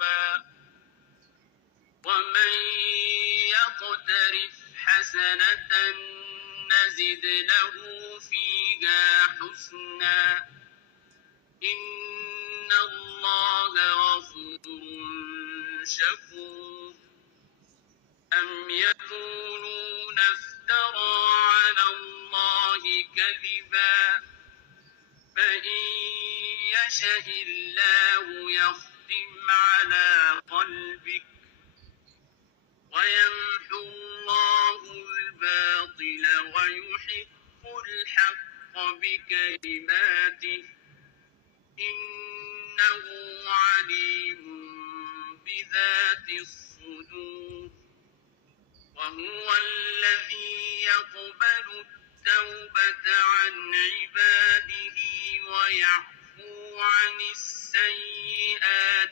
القربى ومن يقترف حسنة نزد له فيها حسنا إن الله غفور شكور أم يقولون افترى على الله كذبا فإن يشأ الله يختم على قلبك ويمحو الله الباطل ويحق الحق بكلماته إنه عليم بذات الصدور وهو الذي يقبل التوبة عن عباده ويعفو عن السيئات